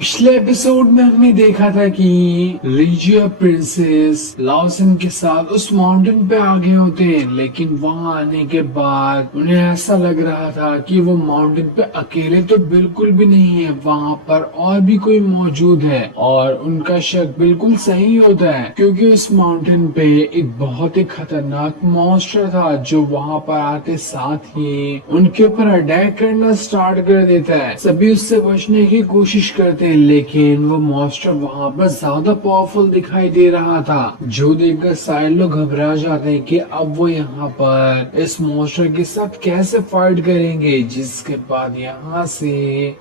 पिछले एपिसोड में हमने देखा था कि लीजी और प्रिंसेस लाओसन के साथ उस माउंटेन पे आ गए होते हैं, लेकिन वहां आने के बाद उन्हें ऐसा लग रहा था कि वो माउंटेन पे अकेले तो बिल्कुल भी नहीं है, वहां पर और भी कोई मौजूद है। और उनका शक बिल्कुल सही होता है, क्योंकि उस माउंटेन पे एक बहुत ही खतरनाक मॉन्स्टर था जो वहां पर आके साथ ही उनके ऊपर अटैक करना स्टार्ट कर देता है। सभी उससे बचने की कोशिश करते हैं, लेकिन वो मॉन्स्टर वहां पर ज्यादा पावरफुल दिखाई दे रहा था, जो देखकर सारे लोग घबरा जाते हैं कि अब वो यहाँ पर इस मॉन्स्टर के साथ कैसे फाइट करेंगे। जिसके बाद यहाँ से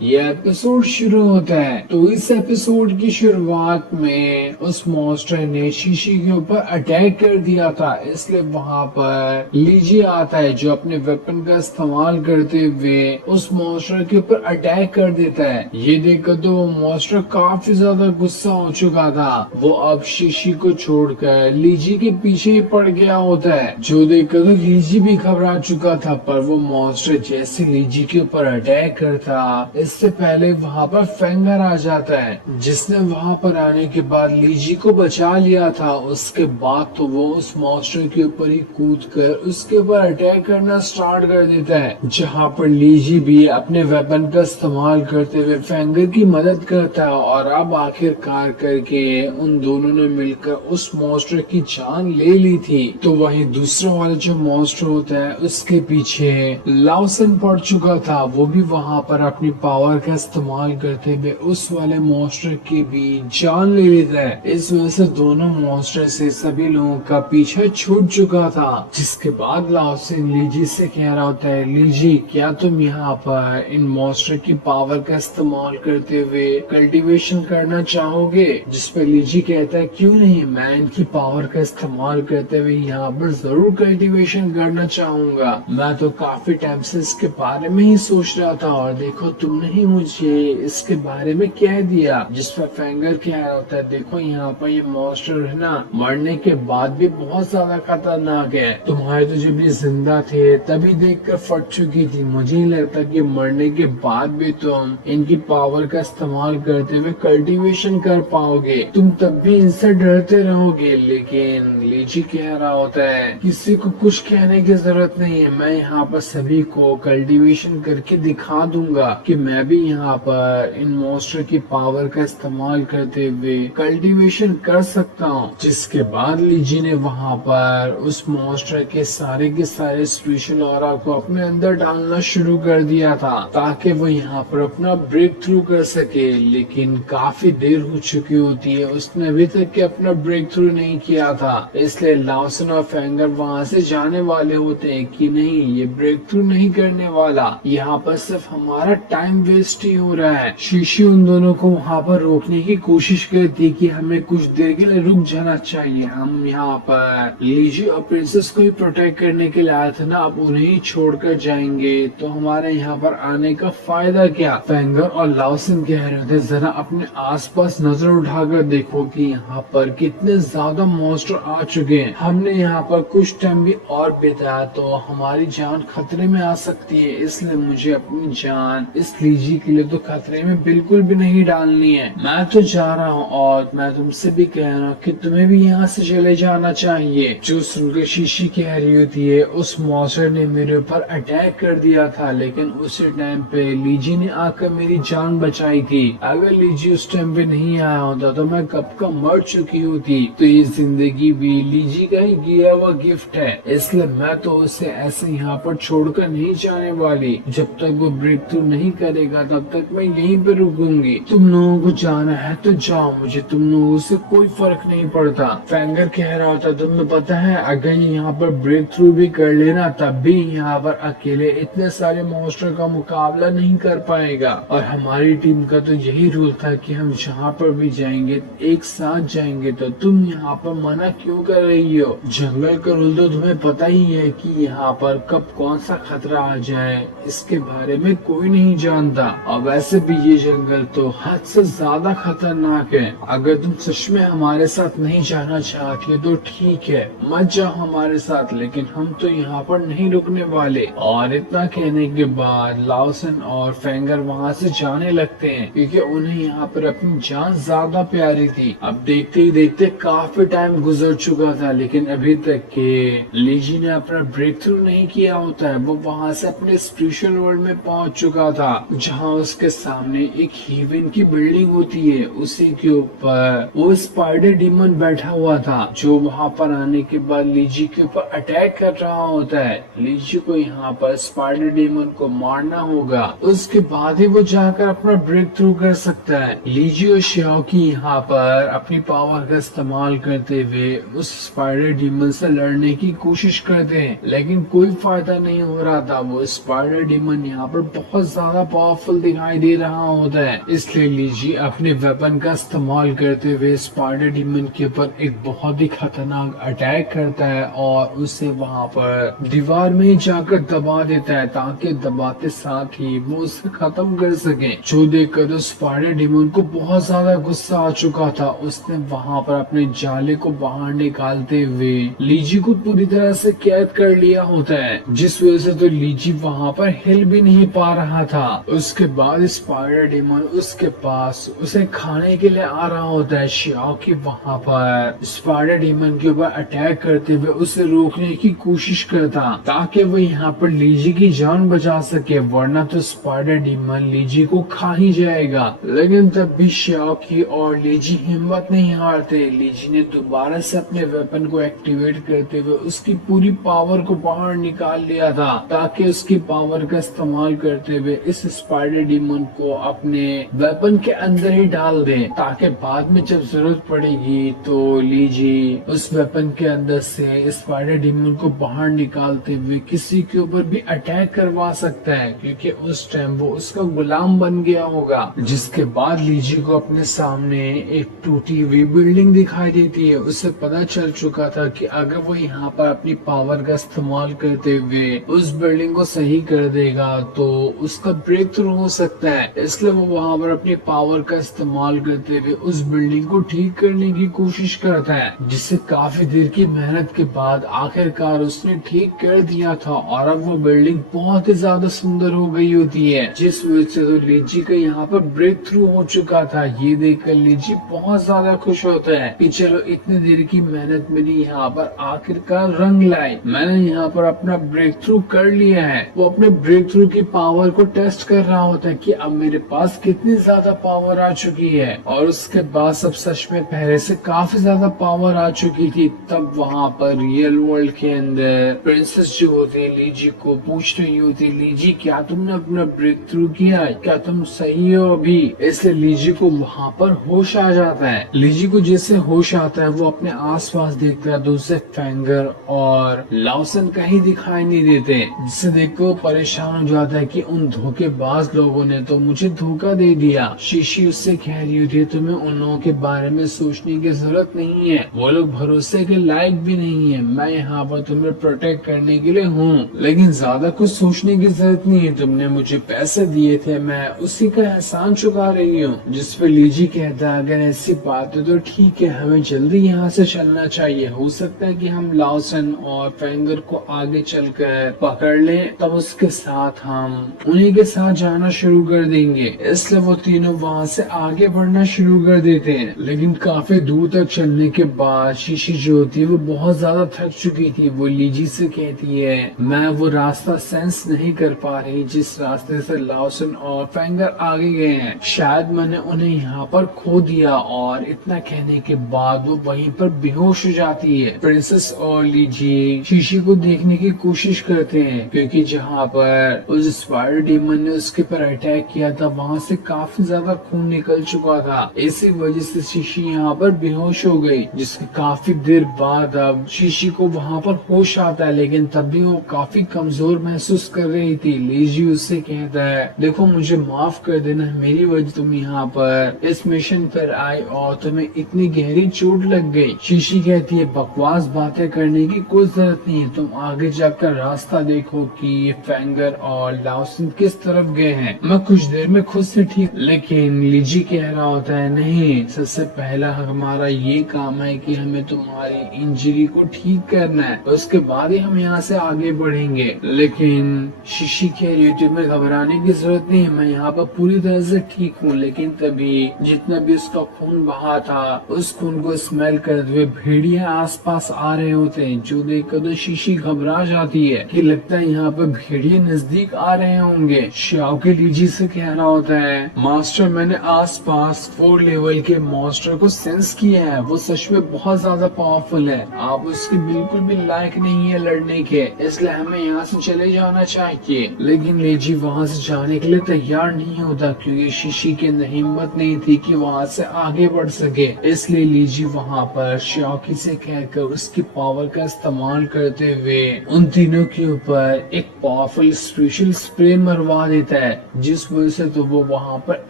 ये एपिसोड शुरू होता है। तो इस एपिसोड की शुरुआत में उस मॉन्स्टर ने शीशी के ऊपर अटैक कर दिया था, इसलिए वहाँ पर लीजी आता है जो अपने वेपन का इस्तेमाल करते हुए उस मॉन्स्टर के ऊपर अटैक कर देता है। ये देखकर तो वो मॉन्स्टर काफी ज्यादा गुस्सा हो चुका था। वो अब शीशी को छोड़कर लीजी के पीछे ही पड़ गया होता है, जो देखकर तो लीजी भी घबरा चुका था। पर वो मॉन्स्टर जैसे लीजी के ऊपर अटैक करता, इससे पहले वहाँ पर फेंगर आ जाता है, जिसने वहाँ पर आने के बाद लीजी को बचा लिया था। उसके बाद तो वो उस मॉन्स्टर के ऊपर ही कूद कर उसके ऊपर अटैक करना स्टार्ट कर देता है, जहाँ पर लीजी भी अपने वेपन का इस्तेमाल करते हुए फेंगर की मदद करता है। और अब आखिरकार करके उन दोनों ने मिलकर उस मॉन्स्टर की जान ले ली थी। तो वहीं दूसरा वाला जो मॉन्स्टर होता है उसके पीछे लाओसन पड़ चुका था। वो भी वहाँ पर अपनी पावर का इस्तेमाल करते हुए उस वाले मॉन्स्टर की भी जान ले लेता है। इस वजह से दोनों मॉन्स्टर से सभी लोगों का पीछा छूट चुका था। जिसके बाद लाओसन लीजी से कह रहा होता है, लीजी क्या तुम यहाँ पर इन मॉन्स्टर की पावर का इस्तेमाल करते हुए कल्टीवेशन करना चाहोगे? जिसपे लीजी कहता है, क्यों नहीं, मैं इनकी पावर का इस्तेमाल करते हुए यहाँ पर जरूर कल्टीवेशन करना चाहूंगा। मैं तो काफी टाइम से इसके बारे में ही सोच रहा था, और देखो तुमने ही मुझे इसके बारे में कह दिया। जिस पर फेंगर कह रहा होता है, देखो यहाँ पर ये मॉन्स्टर है ना, मरने के बाद भी बहुत ज्यादा खतरनाक है। तुम्हारे तो जब ये जिंदा थे तभी देखकर फट चुकी थी, मुझे नहीं लगता कि मरने के बाद भी तुम इनकी पावर का इस्तेमाल करते हुए कल्टीवेशन कर पाओगे। तुम तब भी इनसे डरते रहोगे। लेकिन लीची कह रहा होता है, किसी को कुछ कहने की जरूरत नहीं है, मैं यहाँ पर सभी को कल्टीवेशन करके दिखा दूंगा कि मैं भी यहाँ पर इन मॉन्स्टर की पावर का इस्तेमाल करते हुए कल्टीवेशन कर सकता हूँ। जिसके बाद लीजी ने वहाँ पर उस मॉन्स्टर के सारे स्पेशल ऑरा को अपने अंदर डालना शुरू कर दिया था, ताकि वो यहाँ पर अपना ब्रेक थ्रू कर सके। लेकिन काफी देर हो चुकी होती है, उसने अभी तक के अपना ब्रेक थ्रू नहीं किया था। इसलिए लाओसन और फेंगर वहाँ से जाने वाले होते हैं कि नहीं, ये ब्रेक थ्रू नहीं करने वाला, यहाँ पर सिर्फ हमारा टाइम वेस्ट ही हो रहा है। शीशी उन दोनों को वहाँ पर रोकने की कोशिश करती कि हमें कुछ देर के लिए रुक जाना चाहिए, हम यहाँ पर लीजी और प्रिंसेस को ही प्रोटेक्ट करने के लिए आए थे ना, अब उन्हें ही छोड़कर जाएंगे तो हमारे यहाँ पर आने का फायदा क्या? फेंगर और लाओसन कह रहे थे, जरा अपने आसपास नजर उठाकर देखो कि यहाँ पर कितने ज्यादा मॉन्स्टर आ चुके हैं। हमने यहाँ पर कुछ टाइम भी और बिताया तो हमारी जान खतरे में आ सकती है, इसलिए मुझे अपनी जान इस लीजी के लिए तो खतरे में बिल्कुल भी नहीं डालनी है। मैं तो जा रहा हूँ, और मैं तुमसे भी कह रहा हूँ कि तुम्हें भी यहाँ से चले जाना चाहिए। जो सुनकर शीशी कह रही होती है, उस मॉन्स्टर ने मेरे ऊपर अटैक कर दिया था, लेकिन उसी टाइम पे लीजी ने आकर मेरी जान बचाई थी। अगर लीजी उस टाइम पे नहीं आया होता तो मैं कब का मर चुकी होती। तो ये जिंदगी भी लीजी का ही दिया हुआ गिफ्ट है, इसलिए मैं तो उसे ऐसे यहाँ पर छोड़कर नहीं जाने वाली। जब तक वो ब्रेक थ्रू नहीं करेगा तब तक मैं यहीं पे रुकूंगी। तुम लोगों को जाना है तो जाओ, मुझे तुम लोगों से कोई फर्क नहीं पड़ता। फेंगर कह रहा होता, तुम्हें पता है अगर ये यहाँ पर ब्रेक थ्रू भी कर लेना तब भी यहाँ पर अकेले इतने सारे मॉन्स्टर का मुकाबला नहीं कर पाएगा। और हमारी टीम का तो यही रूल था कि हम जहाँ पर भी जाएंगे एक साथ जाएंगे, तो तुम यहाँ पर मना क्यों कर रही हो? जंगल का रूल तो तुम्हें पता ही है कि यहाँ पर कब कौन सा खतरा आ जाए इसके बारे में कोई नहीं जानता। और वैसे भी ये जंगल तो हद से ज्यादा खतरनाक है। अगर तुम सच में हमारे साथ नहीं जाना चाहती हो तो ठीक है, मत जाओ हमारे साथ, लेकिन हम तो यहाँ पर नहीं रुकने वाले। और इतना कहने के बाद लाओसन और फेंगर वहाँ से जाने लगते हैं कि क्योंकि उन्हें यहाँ पर अपनी जान ज्यादा प्यारी थी। अब देखते ही देखते काफी टाइम गुजर चुका था, लेकिन अभी तक के लीजी ने अपना ब्रेक थ्रू नहीं किया होता है। वो वहाँ से अपने स्पिरिचुअल वर्ल्ड में पहुंच चुका था, जहाँ उसके सामने एक हेवन की बिल्डिंग होती है। उसी के ऊपर वो स्पाइडर डीमन बैठा हुआ था, जो वहाँ पर आने के बाद लीजी के ऊपर अटैक कर रहा होता है। लीजी को यहाँ पर स्पाइडर डीमन को मारना होगा, उसके बाद ही वो जाकर अपना ब्रेक थ्रू कर सकता है। लीजी और शियाओकी यहाँ पर अपनी पावर का इस्तेमाल करते हुए उस स्पाइडर डीमन से लड़ने की कोशिश करते हैं, लेकिन कोई फायदा नहीं हो रहा था। वो स्पाइडर डीमन यहाँ पर बहुत ज्यादा पावरफुल दिखाई दे रहा होता है, इसलिए लीजी अपने वेपन का इस्तेमाल करते हुए स्पाइडर डीमन के ऊपर एक बहुत ही खतरनाक अटैक करता है और उसे वहाँ पर दीवार में जाकर दबा देता है, ताकि दबाते साथ ही वो उसे खत्म कर सके। जो देखकर तो स्पाइडर डीमन को बहुत ज्यादा गुस्सा आ चुका था। उसने वहाँ पर अपने जाले को बाहर निकालते हुए लीजी को पूरी तरह से कैद कर लिया होता है, जिस वजह से तो लीजी वहाँ पर हिल भी नहीं पा रहा था। उसके बाद स्पाइडर डीमन उसके पास उसे खाने के लिए आ रहा होता है। शियाओकी वहाँ पर स्पाइडर डीमन के ऊपर अटैक करते हुए उसे रोकने की कोशिश करता, ताकि वो यहाँ पर लीजी की जान बचा सके, वरना तो स्पाइडर डीमन लीजी को खा ही जाएगा। लेकिन तब भी शियाओकी और लीजी हिम्मत नहीं हारते। लीजी ने दोबारा से अपने वेपन को एक्टिवेट करते हुए उसकी पूरी पावर को बाहर निकाल लिया था, ताकि उसकी पावर का इस्तेमाल करते हुए इस स्पाइडर डीमन को अपने वेपन के अंदर ही डाल दे, ताकि बाद में जब जरूरत पड़ेगी तो लीजी उस वेपन के अंदर से स्पाइडर डीमन को बाहर निकालते हुए किसी के ऊपर भी अटैक करवा सकता है, क्योंकि उस टाइम वो उसका गुलाम बन गया होगा। जिसके बाद लीजी को अपने सामने एक टूटी हुई बिल्डिंग दिखाई देती है। उसे पता चल चुका था कि अगर वो यहाँ पर अपनी पावर का इस्तेमाल करते हुए उस बिल्डिंग को सही कर देगा तो उसका ब्रेक थ्रू हो सकता है, इसलिए वो वहाँ पर अपनी पावर का इस्तेमाल करते हुए उस बिल्डिंग को ठीक करने की कोशिश करता है, जिसे काफी देर की मेहनत के बाद आखिरकार उसने ठीक कर दिया था। और अब वो बिल्डिंग बहुत ही ज्यादा सुंदर हो गई होती है, जिस वजह से तो लीजी का यहाँ पर ब्रेक थ्रू हो चुका था। ये देखकर लीजी बहुत ज्यादा खुश होता है कि चलो इतनी देर की मेहनत मेरी यहाँ पर आखिरकार रंग लाई, मैंने यहाँ पर अपना ब्रेक थ्रू कर लिया है। वो अपने ब्रेक थ्रू की पावर को टेस्ट कर रहा होता है कि अब मेरे पास कितनी ज्यादा पावर आ चुकी है, और उसके बाद सब सच में पहले से काफी ज्यादा पावर आ चुकी थी। तब वहाँ पर रियल वर्ल्ड के अंदर प्रिंसेस जो होती है लीजी को पूछ रही होती, लीजी क्या तुमने अपना ब्रेक थ्रू किया, क्या तुम सही हो अभी? इसलिए लीजी को वहाँ पर होश आ जाता है। लीजी को जैसे होश आता है वो अपने आसपास देखता है तो उसे फेंगर और लाउसन कहीं दिखाई नहीं देते, जिसे देख वो परेशान हो जाता है कि उन धोखेबाज लोगों ने तो मुझे धोखा दे दिया। शीशी उससे कह रही होती है तुम्हें उन लोगों के बारे में सोचने की जरूरत नहीं है, वो लोग भरोसे के लायक भी नहीं है, मैं यहाँ पर तुम्हें प्रोटेक्ट करने के लिए हूँ, लेकिन ज्यादा कुछ सोचने की जरूरत नहीं है। तुमने मुझे पैसे दिए थे, मैं उसी का एहसान चुका रही हूँ। जिस पे लीजी कहता है अगर ऐसी बात है तो ठीक है, हमें जल्दी यहाँ से चलना चाहिए, हो सकता है कि हम लाउसन और फेंगर को आगे चलकर पकड़ लें, तब उसके साथ हम उन्हीं के साथ जाना शुरू कर देंगे। इसलिए वो तीनों वहाँ से आगे बढ़ना शुरू कर देते हैं। लेकिन काफी दूर तक चलने के बाद शीशी जो होती है वो बहुत ज्यादा थक चुकी थी। वो लीजी से कहती है मैं वो रास्ता सेंस नहीं कर पा रही जिस रास्ते से लाउसन और फेंगर आगे गए हैं, शायद मैंने उन्हें यहाँ पर खो दिया। और इतना कहने के बाद वो वहीं पर बेहोश हो जाती है। प्रिंसेस और लीजी शीशी को देखने की कोशिश करते हैं, क्योंकि जहाँ पर उस स्पाइडर डीमन ने उसके पर अटैक किया था वहाँ से काफी ज्यादा खून निकल चुका था। इसी वजह से शीशी यहाँ पर बेहोश हो गई, जिसके काफी देर बाद अब शीशी को वहाँ पर होश आता है, लेकिन तब भी वो काफी कमजोर महसूस कर रही थी। लीजी उससे कहता है देखो मुझे माफ कर देना, मेरी वजह तुम यहाँ पर इस मिशन पर आई और तुम्हें इतनी गहरी चोट लग गई। शीशी कहती है बकवास बातें करने की कोई जरूरत नहीं है, तुम आगे जाकर रास्ता देखो कि फेंगर और लाउसन किस तरफ गए हैं, मैं कुछ देर में खुद से ठीक। लेकिन लीजी कह रहा होता है नहीं, सबसे पहला हमारा ये काम है कि हमें तुम्हारी इंजरी को ठीक करना है, उसके बाद ही हम यहाँ से आगे बढ़ेंगे। लेकिन शीशी कह रही है तुम्हें घबराने की जरूरत नहीं है, मैं यहाँ पर पूरी तरह से से ठीक हूँ, लेकिन तभी जितना भी उसका खून बहा था उस खून को स्मेल करते हुए भेड़िया आसपास आ रहे होते हैं, जो देखकर तो शीशी घबरा जाती है कि लगता है यहाँ पे भेड़िए नजदीक आ रहे होंगे। शाओ के लीजी से कह रहा होता है, मास्टर मैंने आसपास 4 लेवल के मॉन्स्टर को सेंस किया है, वो सच में बहुत ज्यादा पावरफुल है, आप उसके बिल्कुल भी लायक नहीं है लड़ने के, इसलिए हमें यहाँ से चले जाना चाहिए। लेकिन लीजी वहाँ से जाने के लिए तैयार नहीं होता, क्योंकि शीशी के अंदर हिम्मत नहीं थी कि वहाँ से आगे बढ़ सके। इसलिए लीजी वहाँ पर शाओकी से कहकर उसकी पावर का इस्तेमाल करते हुए उन तीनों के ऊपर एक पावरफुल स्पेशल स्प्रे मरवा देता है, जिस वजह से तो वो वहाँ पर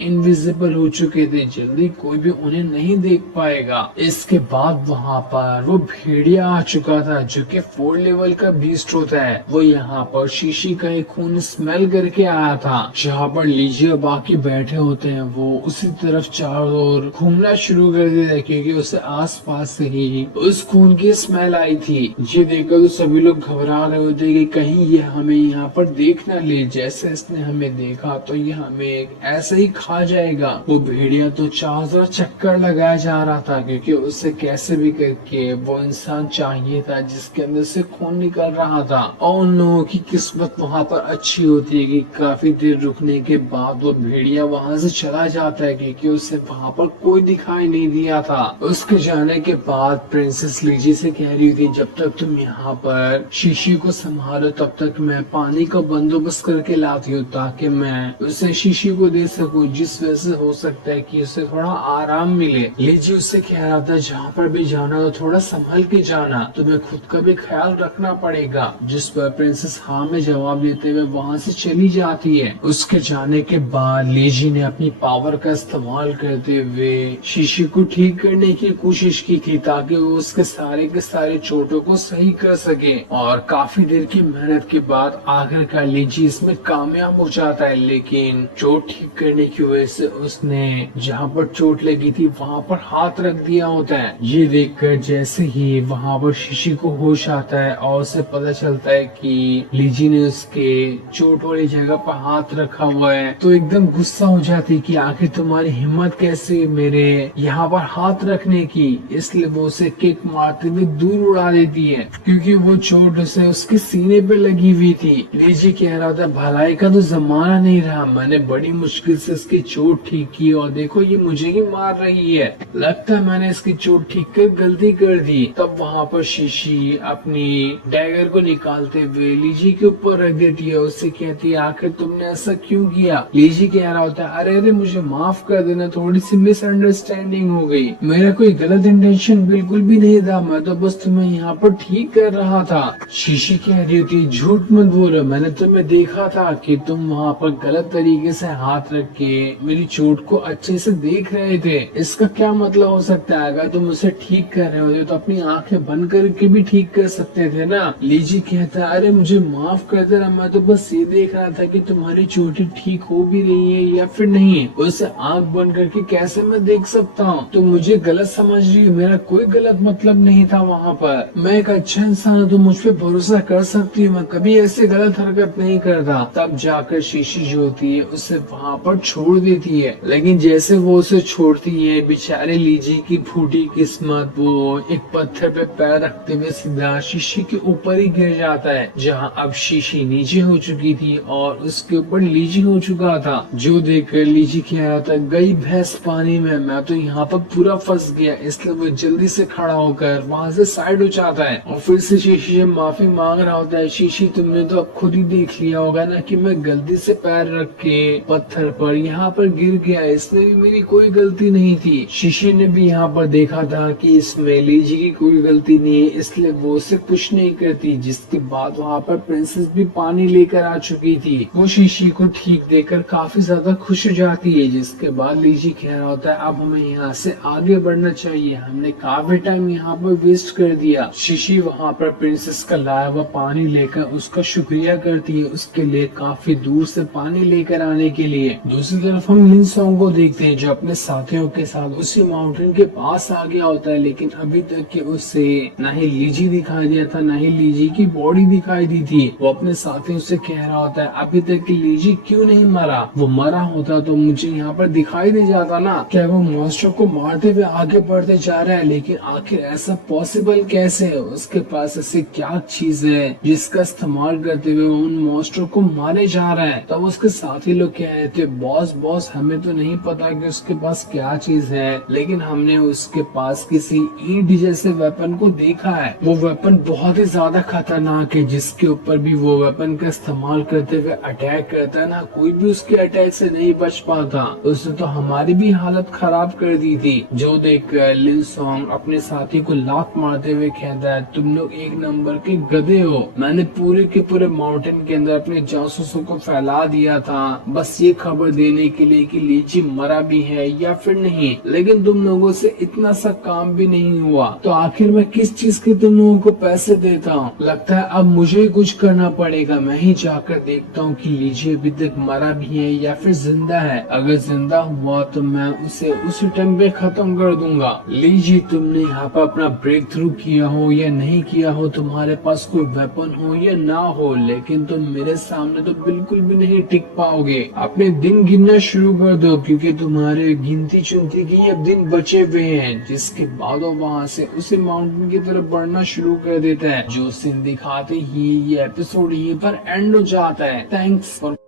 इनविजिबल हो चुके थे, जल्दी कोई भी उन्हें नहीं देख पाएगा। इसके बाद वहाँ पर वो भेड़िया आ चुका था, जो कि 4 लेवल का बीस्ट होता है। वो यहाँ पर शीशी का एक खून स्मेल करके आया था। जहाँ पर लीजी और बाकी बैठे होते हैं, वो उसी तरफ चारों ओर घूमना शुरू कर देते हैं, क्योंकि उसे आसपास से ही उस खून की स्मेल आई थी। ये देखकर तो सभी लोग घबरा रहे होते कि कहीं ये हमें यहाँ पर देख न ले, जैसे इसने हमें देखा तो ये हमें ऐसे ही खा जाएगा। वो भेड़िया तो चारों चक्कर लगाया जा रहा था, क्योंकि उसे कैसे भी करके वो इंसान चाहिए था जिसके अंदर से खून निकल रहा था। और उन लोगों की किस्मत वहाँ पर अच्छी होती है कि काफी देर रुकने के बाद वो भेड़िया वहाँ से चला जाता है, क्योंकि उसे वहाँ पर कोई दिखाई नहीं दिया था। उसके जाने के बाद प्रिंसेस लीजी से कह रही थी, जब तक तुम यहाँ पर शीशी को संभालो तब तक मैं पानी का बंदोबस्त करके लाती हूँ, ताकि मैं उसे शीशी को दे सकूं, जिस वजह से हो सकता है कि उसे थोड़ा आराम मिले। लीजी उससे कह रहा था, जहाँ पर भी जाना तो थोड़ा संभल के जाना, तुम्हें खुद का भी ख्याल रखना पड़ेगा। जिस पर प्रिंसेस हाँ में जवाब देते हुए वहाँ से चली जाती है। उसके जाने के बाद लीजी ने अपनी पावर का इस्तेमाल करते हुए शीशी को ठीक करने की कोशिश की थी, ताकि वो उसके सारे के सारे चोटों को सही कर सके। और काफी देर की मेहनत के बाद आखिरकार लीजी इसमें कामयाब हो जाता है, लेकिन चोट ठीक करने की वजह से उसने जहाँ पर चोट लगी थी वहाँ पर हाथ रख दिया होता है। ये देखकर जैसे ही वहाँ पर शीशी को होश आता है और उसे पता चलता है कि लीजी ने उसके चोट वाली जगह पर हाथ रखा हुआ है, तो एकदम गुस्सा हो जाती कि आखिर तुम्हारी हिम्मत कैसे मेरे यहाँ पर हाथ रखने की। इसलिए वो उसे किक मारते हुए दूर उड़ा देती है, क्योंकि वो चोट उसे उसके सीने पे लगी हुई थी। लीजी कह रहा था, भलाई का तो जमाना नहीं रहा, मैंने बड़ी मुश्किल से इसकी चोट ठीक की और देखो ये मुझे ही मार रही है, लगता है मैंने इसकी चोट ठीक कर गलती कर दी। तब वहाँ पर शीशी अपनी डैगर को निकालते हुए लीजी के ऊपर रख देती है। उससे कहती है, आखिर तुमने ऐसा क्यों किया? लीजी कह रहा होता है, अरे मुझे माफ कर देना, थोड़ी सी मिसअंडरस्टैंडिंग हो गई, मेरा कोई गलत इंटेंशन बिल्कुल भी नहीं था, मैं तो बस तुम्हें यहाँ पर ठीक कर रहा था। शीशी कह रही थी, झूठ मत बोलो, मैंने तुम्हें देखा था कि तुम वहाँ पर गलत तरीके से हाथ रख के मेरी चोट को अच्छे से देख रहे थे। इसका क्या मतलब हो सकता है? अगर तुम उसे ठीक कर रहे होते तो अपनी आंखें बंद करके भी ठीक कर सकते थे ना। लीजी कहता है, अरे मुझे माफ कर देना, मैं तो बस ये देख रहा था कि तुम्हारी चोटी ठीक हो भी रही है या फिर नहीं, उसे आंख बंद करके कैसे मैं देख सकता हूँ? तो मुझे गलत समझ रही है, मेरा कोई गलत मतलब नहीं था वहाँ पर, मैं एक अच्छा इंसान हूँ, तो मुझ पे भरोसा कर सकती हूँ, मैं कभी ऐसे गलत हरकत नहीं करता। तब जाकर शीशी जो होती है उसे वहाँ पर छोड़ देती है, लेकिन जैसे वो उसे छोड़ती है, बेचारे लीजी की फूटी किस्मत, वो एक पत्थर पे पैर रखते हुए सीधा शीशी के ऊपर ही गिर जाता है, जहाँ अब शीशी नीचे हो चुकी थी और उसके ऊपर लीजी हो चुका था। जो देखकर लीजी कह रहा था, गई भैंस पानी में, मैं तो यहाँ पर पूरा फंस गया। इसलिए वो जल्दी से खड़ा होकर वहाँ से साइड हो जाता है और फिर से शीशी से माफी मांग रहा होता है, शीशी तुमने तो अब खुद ही देख लिया होगा ना कि मैं गलती से पैर रख के पत्थर पर यहाँ पर गिर गया, इसमें भी मेरी कोई गलती नहीं थी। शीशी ने भी यहाँ पर देखा था कि इसमें लीजी की कोई गलती नहीं है, इसलिए वो उसे कुछ नहीं करती। जिसके बाद वहाँ पर प्रिंसेस भी पानी लेकर आ चुकी थी। वो शीशी को ठीक देखकर काफी ज्यादा खुश हो जाती है। जिसके बाद लीजी कह रहा होता है, अब हमें यहाँ से आगे बढ़ना चाहिए, हमने काफी टाइम यहाँ पर वेस्ट कर दिया। शीशी वहाँ पर प्रिंसेस का लाया हुआ पानी लेकर उसका शुक्रिया करती है, उसके लिए काफी दूर से पानी लेकर आने के लिए। दूसरी तरफ हम लिन सॉन्ग को देखते हैं, जो अपने साथियों के साथ उसी माउंटेन के पास आ गया होता है, लेकिन अभी तक के उसे न ही लीजी दिखाई दिया था, न ही लीजी की बॉडी दिखाई दी थी। वो अपने साथियों से कह रहा होता है, अभी तक की लीजी क्यों नहीं मरा? वो मरा होता तो मुझे यहाँ पर दिखाई दे जाता ना। क्या वो मॉन्स्टर को मारते हुए आगे बढ़ते जा रहा है, लेकिन आखिर ऐसा पॉसिबल कैसे है? उसके पास ऐसी क्या चीज है जिसका इस्तेमाल करते हुए उन मॉन्स्टर को मारे जा रहा है? तब उसके साथी लोग कह रहे थे, बॉस बॉस हमें तो नहीं पता कि उसके पास क्या चीज है, लेकिन हमने उसके पास किसी ईंट जैसे वेपन को देखा है। वो वेपन बहुत ही ज्यादा खतरनाक है, जिसके ऊपर भी वो वेपन का इस्तेमाल करते हुए अटैक करता है ना, कोई भी उसके अटैक से नहीं बच पाता। उसने तो हमारी भी हालत खराब कर दी थी। जो देख लिन सॉन्ग अपने साथी को लात मारते हुए कहता है, तुम लोग एक नंबर के गधे हो। मैंने पूरे के पूरे माउंटेन के अंदर अपने जासूसों को फैला दिया था, बस ये खबर देने के लिए कि लीची मरा भी है या फिर नहीं, लेकिन तुम लोगों से इतना सा काम भी नहीं हुआ, तो आखिर मैं किस चीज के तुम लोगों को पैसे देता हूँ? लगता है अब मुझे ही कुछ करना पड़ेगा। मैं ही जाकर देखता हूँ कि लीची अभी तक मरा भी है या फिर जिंदा है। अगर जिंदा हुआ तो मैं उसे उसी टाइम पे खत्म कर दूंगा। लीजी, तुमने यहाँ पर अपना ब्रेक थ्रू किया हो या नहीं किया हो, तुम्हारे पास कोई वेपन हो या ना हो, लेकिन तुम मेरे सामने तो बिल्कुल भी नहीं टिक पाओगे। अपने दिन गिनना शुरू कर दो, क्योंकि तुम्हारे गिनती चुनती के अब दिन बचे हुए हैं। जिसके बाद वो वहाँ से उसी माउंटेन की तरफ बढ़ना शुरू कर देता है। जो सीन दिखाते ही ये एपिसोड यहीं पर एंड हो जाता है। Thanks for